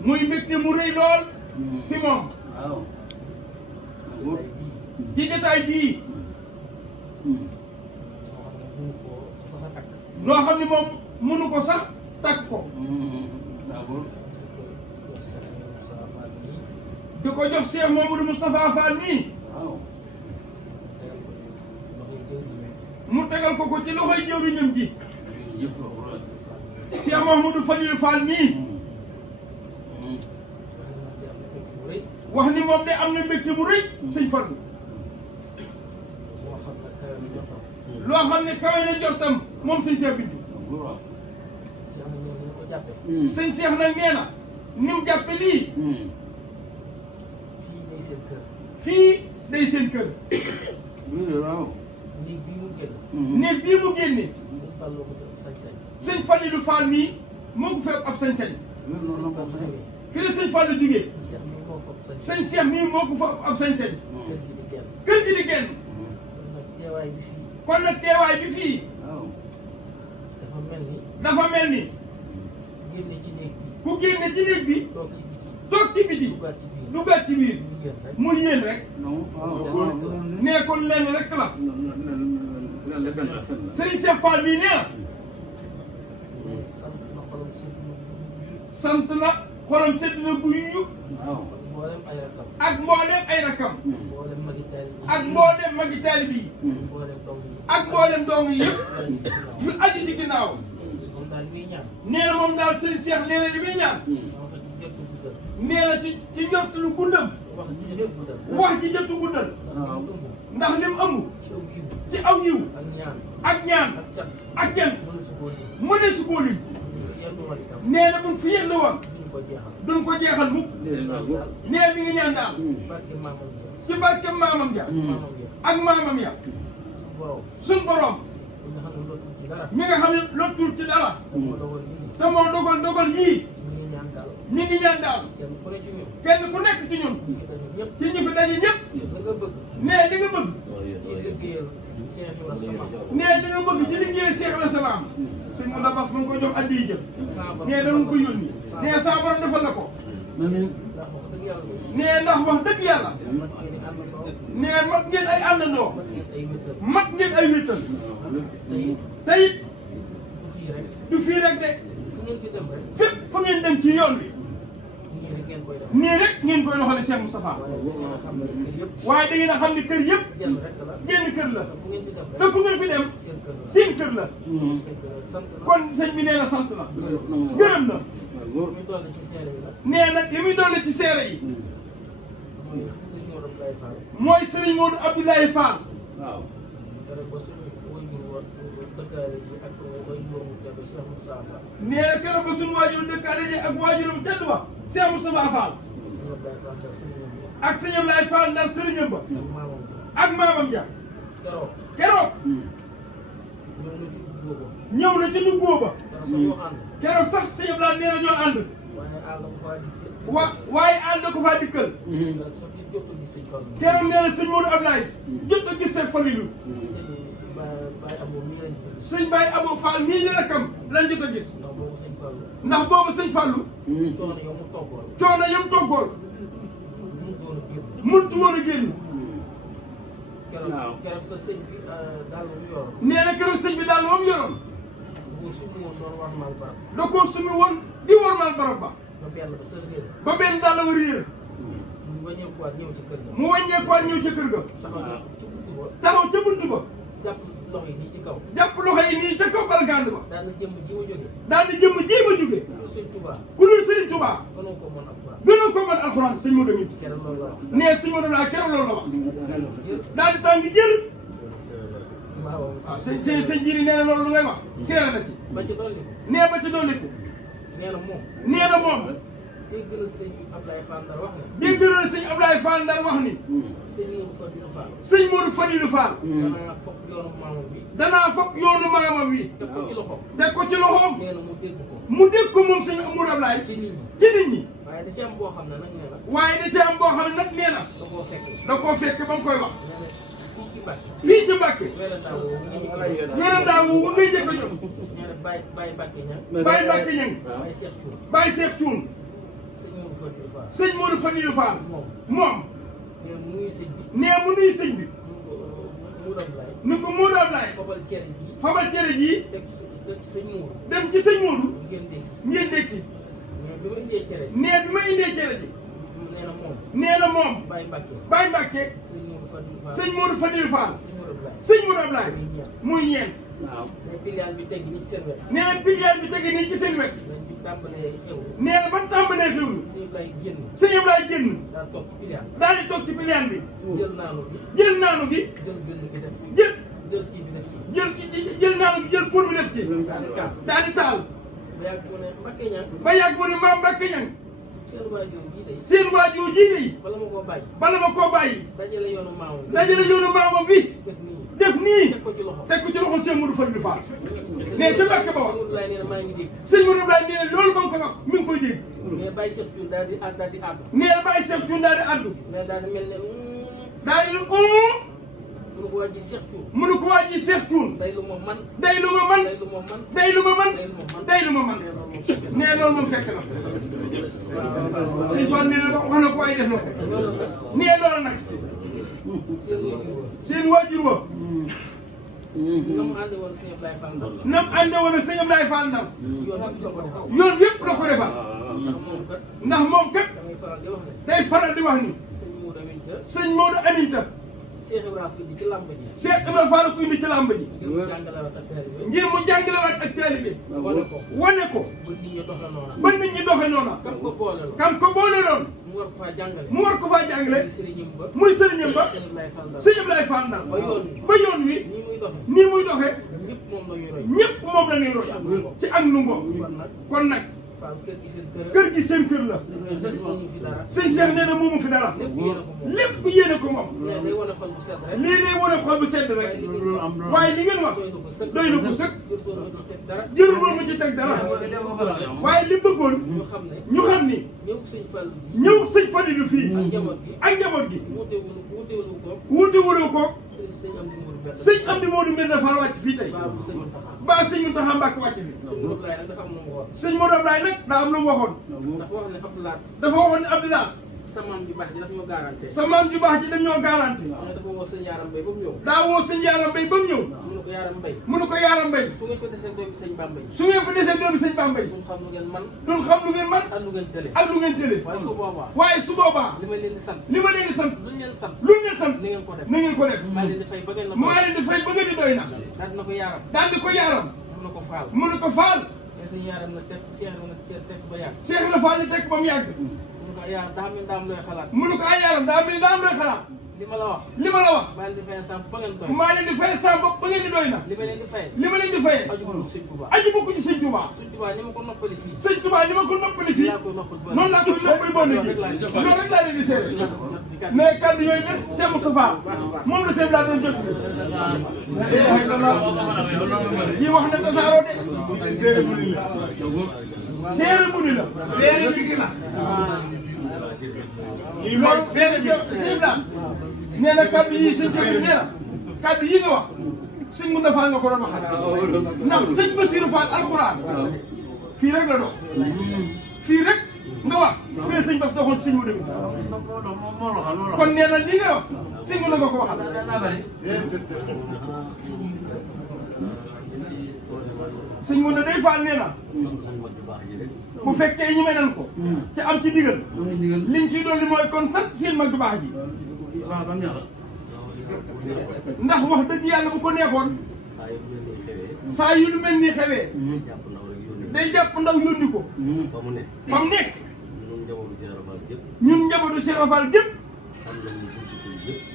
muy mbégte mu rëy lool fi moom. ci jotaay bii. loo xam ne moom mënu ko sax takk ko. di ko jox Cheikh Mamadou Moustapha Fall nii. mu tegal ko ko ci loxoy jëwriñam ji. Cheikh Mamadou Fadilou Fall nii. wax ni moom de am na mbégte mu rëy sëñ Fallu. loo xam ne kawe na njortam moom sëñ Cheikh Bintou. sëñ Cheikh nag nee na ni mu jàppe lii. fii day seen kër. néeg bii mu génne. sëñ Fallilou Fall mii moo ko fekk ab sañ-sañ. fii la sëñ Fallu jugee. sëñ Cheikh mii moo ko fa ab sañ-sañ. kër gi di génn. kon nag teewaay bi fii. dafa mel ni. ku génne ci néeg bi. toog ci biti duggaat ci biir mu yéen rek nee kon lenn rek la Serigne Cheikh Fall bii nee na sant na xolam sedd na guyu ak mboolem ay rakam ak mboolem magi taalibe yi ak mboolem dong yi yëpp yu aju ci ginnaaw nee na moom daal Serigne Cheikh nee na li muy ñaan nee na ci njort lu guddam wax ji jëttu guddal ndax lim amu ci aw yiw ak ñaan ak kenn mu ne su koo lim nee na buñ fi yenn woon duñ ko jeexal mukk nee bi nga ñaan daal ci barke maamam ja ak maamam ya suñ borom mi nga xam ne lottul ci dara te moo dogal yii ñi ngi ñaan daal kenn ku nekk ci ñun ci ñi fi daje ñëpp nee li nga bëgg nee li nga bëgg ci liggéeyal Cheikh Ibra Salaam sëñ Moussa Bass ma ngi koy jox addiya jëf nee dama ko yónni nee saa borom defal la ko nee ndax wax dëgg yàlla nee mat ngeen ay àndandoo mat ngeen ay wéttal te it du fii rek de fépp fu ngeen dem ci yoon wi nii rek ngeen koy doxale Cheikh Moustapha waaye da ngeen a xam ne kër yëpp génn kër la te fu ngeen fi dem seen kër la kon sëñ bi nee na sant na gërëm na nee nag li muy doole ci seere yi mooy Serigne Modou Abdoulaye Fall nee na keroog ba suñu waajur dëkkaale ji ak waajuram tedd ba Cheikh Moustapha Fall ak sëñ Abdoulaye Fall ndar sëriñam ba ak maamam ja keroog ñëw na ci duggoo ba keroog sax sëñ Abdoulaye nee na ñoo ànd waaye ànd ko faa dikkal keroog nee na sëñ Modou Abdoulaye jot a gis seen famille sëñ Baye Abou Fall mii di rakam lañ jot a gis ndax boobu sëñ Fallou coono yam toggool mënut woon a génn keroog sa sëñ bi daal moom yoroon nee na keroog sëñ bi daal moom yoroon da koo sumi woon di warmal barab ba ba benn daal la war yéer mu wàññeekuwaat ñëw ci kër ga mu wàññeekuwaat ñëw ca kër ga taxaw ca bunt ba jàpp loxo yi nii ci kaw jàpp loxo yi nii ca kaw balgand ba daal na jëmm ji ma jóge daal di jëmm ji ma jóge sëñ Touba ku dul Serigne Touba gënoon ko mën alxuraan gënoon ko mën alxuraan sëñ Modou ngi keroog loolu la wax nee sëñ Modou laa keroog loolu la wax daal di tàng jël waaw waaw sëñ jiiri nee na loolu lu ngay wax seere na ci ba ci dolli nee ba ci dolliku nee na moom dégg na sëñ Ablaye Fall Ndar wax ne dégg na sëñ Ablaye Fall Ndar wax ni sëñ Modou Fadilou Fall sëñ Modou Fadilou Fall danaa foog yoonu maamam bi danaa foog yoonu maamam wi teg ko ci loxoom teg ko ci loxoom nee na mu dégg ko mu dégg ko moom sëñ Modou Ablaye ci nit ñi ci nit ñi waaye da ci am boo xam ne nag nee na waaye da ci am boo xam ne nag nee na da koo fekk da koo fekk ba mu koy wax fii ci Mbàkke fii ci Mbàkke weeran daaw woowu ngay njëkk a ñëw nee na Baye Mbàkke ñang Baye Mbàkke ñang Baye Cheikh Thioune Baye Cheikh Thioune sëñ Modou Fadilou Fall sëñ Modou Fadilou Fall moom nee mu nuyu sëñ bi nee mu nuyu sëñ bi Modou Ablaye ni ko Modou Ablaye fabal cere ji fabal cere ji teg sëñ Modou dem ci sëñ Modou ngeen dégg ngeen dékki mais bi ma indee cere ji nee bi ma indee cere ji nee na moom nee na moom Baye Mbàkke Baye Mbàkke sëñ Modou Fadilou Fall sëñ Modou Fadilou Fall sëñ Modou Ablaye sëñ Modou Ablaye muy ñeent mais piliyaan bi teg nii ci seen wet nee na piliyaan bi tegi nii ci seen wet mais bi tàmbalee xew nee na ba tàmbalee xewlu sëñ Ablaye génn sëñ Ablaye génn daal toog ci piliyaan daal di toog ci piliyaan bi jël naanu bi jël naanu gi jël gën gi def jël jël kii bi def ci jël naanu gi jël pour bi def ci daal di taal daal di taal ba yàgg mu ne Mbàkke ñang ba yàgg mu ne maam Mbàkke ñang seen waajur ji day seen waajur ji de bala ma koo bàyyi bala ma koo bàyyi dajale yoonu maamam dajale yoonu maamam bi def nii def nii teg ko ci loxo teg ko ci loxo sëñ Modou Fadilou Fall mais ca Mbàkke ba wax sëñ Modou Ablaye nee na maa ngi dégg sëñ Modou Ablaye nee na loolu ba mu ko wax mi ngi koy dégg mais Baye Cheikh Thioune daal di àddu nee na Baye Cheikh Thioune daal di àddu mais daal di mel ne daal di mu ne ko waa ji Cheikh Thioune. mu ne ko waa ji Cheikh Thioune. day lu ma man. day lu ma man. day lu ma man. day lu ma man. day lu ma man. nee nee loolu moom fekk na. sëñ Fall nee na wax na ko waaye def na ko. nee loolu nag. seen waajur wa. nam ànd woon sëñ Ablaye Fall Ndam. nam ànd woon sëñ Ablaye Fall Ndam. yoon yëpp la yoon yëpp la ko defal. ko defal. ndax moom kat. ndax moom kat. damay faral di wax ne. day faral di wax ni. sëñ Modou Aminta. sëñ Modou Aminta. Cheikh Ibrahima indi ci làmb ji. Cheikh Ibrahima Fall ko indi ci làmb ji. ngir mu jàngalewaat ak taalibe. ngir mu jàngalewaat ak taalibe. wane ko. wane ko. ba nit ñi doxe noona. ba nit ñi doxe noona. kam ko boole loon. kam ko boole loon. mu war ko faa jàngale. mu war ko faa jàngale. muy sëriñam ba. muy sëriñam ba. sëñ Ablaye Fall Ndam. sëñ Ablaye Fall Ndam. ba yoon wi. ba yoon wi. nii muy doxe. nii muy doxe. ñëpp moom la ñuy roy. ñëpp moom la ñuy roy. ci ak nungo. kon nag. Fall kër gi seen kër. kër gi seen kër la. sëñ Cheikh moomu fi dara. sëñ Cheikh nee na moomu fi dara. lépp yéene ko moom. lépp yéene ko moom. mais day wane xol bu sedd rek. lii day wane xol bu sedd rek. waaye li ngeen wax doy na ko sëkk. jërul moom mu ci teg dara. waaye li bëggoon. ñu xam ne. ñu xam ni. ñëw sëñ Fall. ñëw sëñ Fallou fii. ak njaboot gi. ak njaboot gi. wuutewulu ko. wuute wuloo ko. sëñ Amdi Modou Mbène. sëñ Amdi Modou Mbène dafa wàcc fii tey. baabu sëñ Mountakha. ba sëñ Mountakha Mbacké wàcc fi. sëñ Modou Ablaye nag dafa am lu mu waxoon. sëñ Modou Ablaye nag daa am lu mu waxoon. dafa wax ne Abdoulaye. dafa waxoon ne Abdoulaye. sa maam ju baax ji dafa ñu garanté. sa maam ju baax ji dañ ñoo garanti. mu ne dafa woo sëñ Yaaram Mbay ba mu ñëw. daa woo sëñ Yaaram Mbay ba mu ñëw. mu ne ko Yaaram Mbay. mu ne ko Yaaram Mbay. su ngeen fa desee doomi sëñ Bamba yi. su ngeen fa desee doomi sëñ Bamba yi. duñ xam lu ngeen man. duñ xam lu ngeen man. ak lu ngeen tële. ak lu ngeen tële. waaye su boobaa. waaye su boobaa. li ma leen di sant. li ma leen di sant. lu ñu leen sant. lu ngeen sant. ni ngeen ko def. ni ngeen ko def. maa leen di fay ba ngeen na maa leen di fay ba ngeen di doy na. daal dina ko Yaaram. daal di ko Yaaram. mun na ko Faal. mu ne ko Faal. mais sëñ Yaaram na teg Cheikh na teg ba yàgg. Cheikh la Faal di teg ba mu yàgg. mu ne ko Yaaram daa mel daa am looy xalaat. mu ne ko ay Yaaram daa mel daa am looy xalaat. li ma la wax. li ma la wax. maa leen di fay sam ba ngeen doy. maa leen di fay sa bopp ba ngeen di doy na. li ma leen di fay. li ma leen di fayee. aju ko sëñ Touba. aju bokku ci sëñ Touba. sëñ Touba ni ma ko noppali fii. sëñ Touba ni ma ko noppali fii. yaa koy noppal ba noonu laa koy noppali bon ci loolu rek laa leen di seere mais kaddu yooyu nag Cheikh Moustapha moom la sëñ laa doon jot yi wax na tasaaroo de seere bu ni la seere bi la yi mooy seere bi sëñ la nee na kaddu yi sëñ Cheikh nee na kaddu yi nga wax sëñ Mounda Fall nga ko doon waxal ndax sëñ Bassirou Fall alxuraan fii rek la dox fii rek nga wax fii sëñ Bass doxoon sëñ Mounda kon nee na li nga wax sëñ Mounda nga ko waxal sëñ Mounda day Fall nee na bu fekkee ñu menal ko te am ci digal liñ ciy dolli mooy kon sant seen mag bu baax ji ndax wax dëgg yàlla bu ko neexoon saa yu lu mel nii xewee day jàpp ndaw yónni ko fa mu nekk ñun njabootu Cheikh Rafal gépp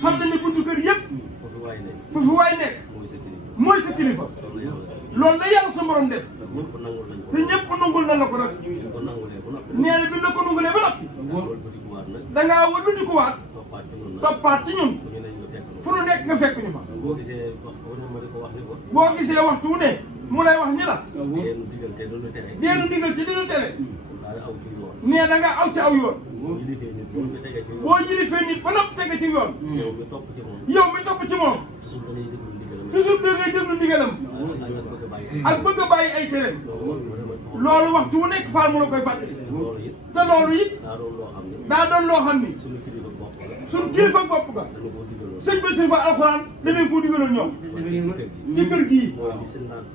xam nañ ne buntu kër yëpp foofu waay nekk mooy sa kilifa loolu la yàlla sa borom def te ñëpp nangul na la ko def nee na bi la ko nangulee ba noppi dangaa wëlbati ko waat toppaat ci ñun fu nu nekk nga fekk ñu fa boo gisee waxtu wu ne mu lay wax ni la deenu digal ci dinu tere nee da nga aw ci aw yoon boo yilifee nit ba noppi tege ci yoon yow mi topp ci moom toujours da ngay déglu ndigalam ak bëgg a bàyyi ay tereem loolu waxtu wu nekk Fall mu la koy fàttali te loolu it daa doon loo xam ni suñ kilifa bopp ga sëñ Bassirou Fall alxuraan da ngeen koo digaloon ñoom ci kër gii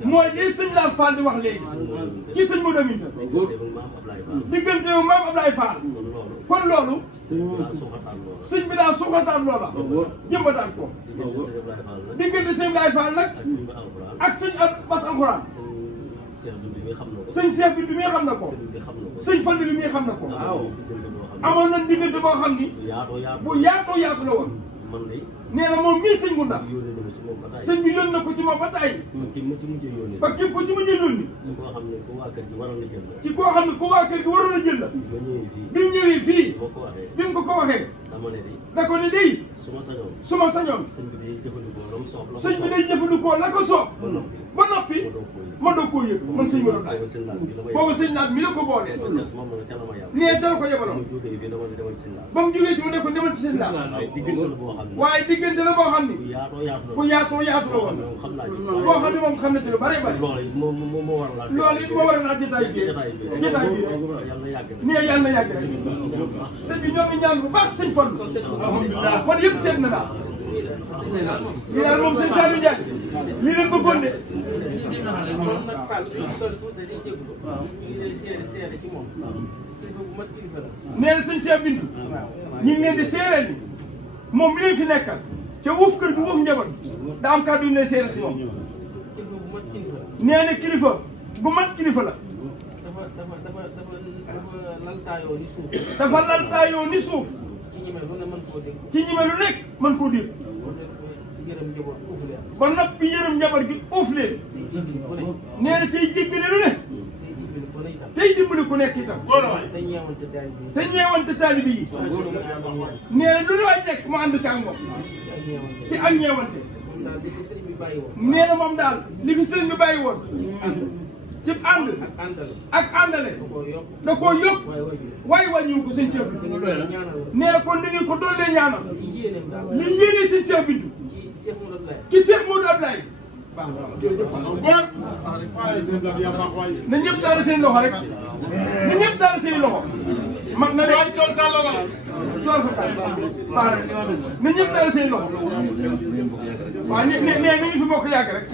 mooy lii sëñ Laal Fall di wax léegi ci sëñ Modou Aminta diggante maam Ablaye Fall kon loolu sëñ bi daa suuxataan loola jëmbataan ko diggante sëñ Ablaye Fall nag ak sëñ Bass alxuraan sëñ Cheikh bi mi xam na ko sëñ Fall bi mi xam na ko amoon nañ diggante boo xam ni bu yaatoo yaatu la woon nee na moom mii sëñ Mounda sëñ bi yónni na ko ci moom ba tey ba képp ko ci mujjee yónni ci koo xam ne ku waa kër gi waroon a jël la bi mu ñëwee fii bi mu ko waxee da ko ne day su ma sañoon sëñ bi day jëfandikoo la ko soob ba noppi ma doog koo yëg man sëñ Modou Ablaye boobu sëñ naat mi la ko boole nee dala ko yebaloon ba mu jógee ci mu ne ko demal ci sëñ naat waaye diggante la boo xam ni bu yaatoo yaatu la woon boo xam ne moom xam na ci lu bari bari loolu it moo waral ak jotaay bi nee yàlla na yàgg rek sëñ bi ñoo ngi ñaan bu baax sëñ Fallu man yëpp seet na daal lii daal moom sëñ Saliou Ndiaye lii leen bëggoon de nee na sëñ Cheikh Bintou ñu ngi leen di seereel ni moom mi leen fi nekkal te wuuf kër gi wuuf njaboot daa am kàddu yu ne seereel si moom nee na kilifa gu mat kilifa la dafa laltaayoo ni suuf ci ñime lu nekk mën koo dégg ba noppi yërëm njaboot gi uuf leen nee na tey jéggale lu ne tey dimbali ku nekk itam te ñeewante taalibe yi nee na lu ne waay nekk mu ànd ak moom ci ak ñeewante nee na moom daal li fi sëriñ bi bàyyi woon ci ànd ak àndale da koo yokk waaye wàññiwu ko sëñ Cheikh Bintou nee na kon ni ngeen ko doolee ñaanal li yéene sëñ Cheikh Bintou ki Cheikh Modou Ablaye na ñëpp daal seen loxo rek na ñëpp daal seen loxo mag na rek tool fa baax na ñëpp daal seen loxo waaw nee na ñu fi bokk yàgg rek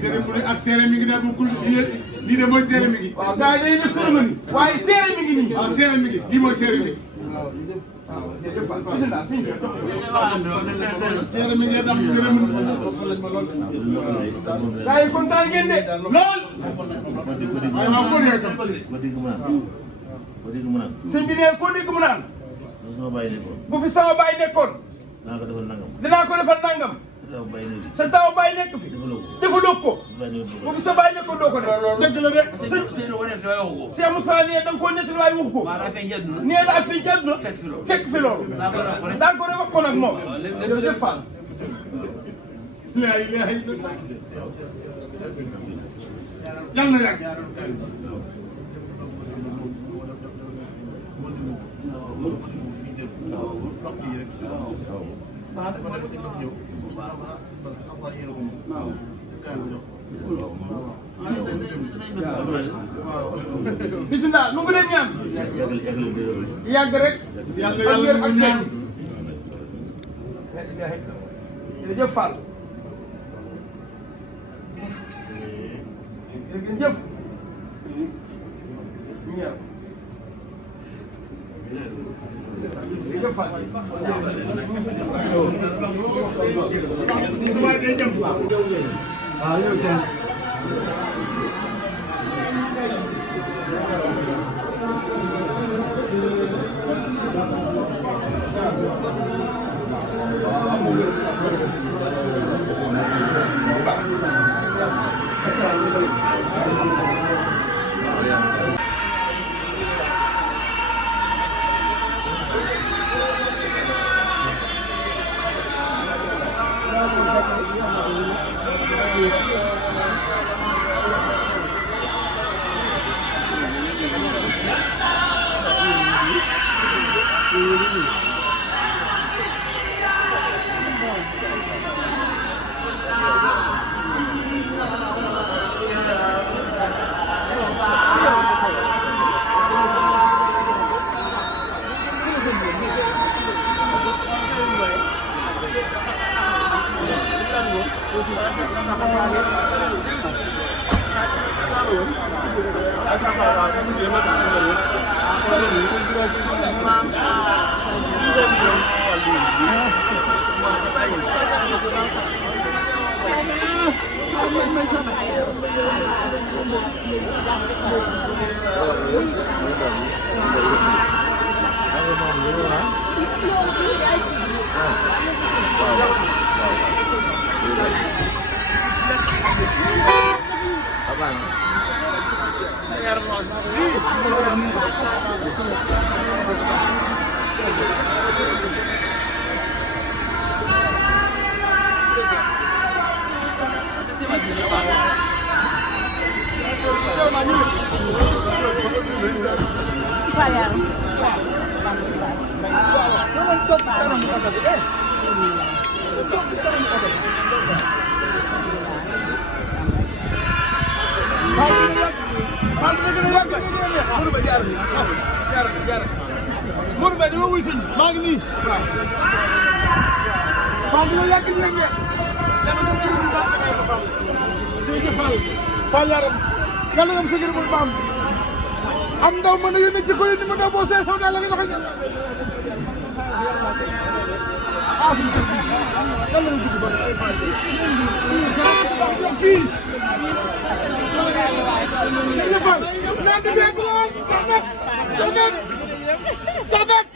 cérémonie ak séeréer mi ngi daal bokkul lii de mooy séeréer mi ngi. waaw gars yi dañuy def cérémonie waaye séeréer mi ngi nii. waaw séeréer mi ngi lii mooy séeréer mi. waaw jërëjëf Fall bisimilah sëñ bi. séeréer mi ngi ndax cérémonie. gars yi kontaan ngeen de. lool. waaye maa ko dégg kam. sëñ bi nee ko dégg mu naan. bu fi sama baay nekkoon. dinaa ko defal nangam. sa taw baay nekk fi defaloo ko bu fi sa baay nekkoon doo ko def dëgg la de Cheikh Moussa nee da nga koo nettali waaye wax ko nee na ak fii ci àdduna fekk fi loolu daa ko wax ko nag moom jërëjëf Fall la ilaha illallah yal na yàgg bisimilah nu ngi leen ñaan yàgg rek yàlla ñu ñaan jërëjëf Fall jërëjëf jërëjëf Fall Abang. Modou Mbaye dama wuy sëñ maa ngi nii Fall dina yàgg dina neex jërëjëf Fall yaram yàlla ngam sa gërëmul baam am ndaw mën a yónni ci ko yónni ma daw boo see saw daal la nga doxee yàlla ngam dugg ba fii jërëjëf Fall ñaan di beeg lool sax nag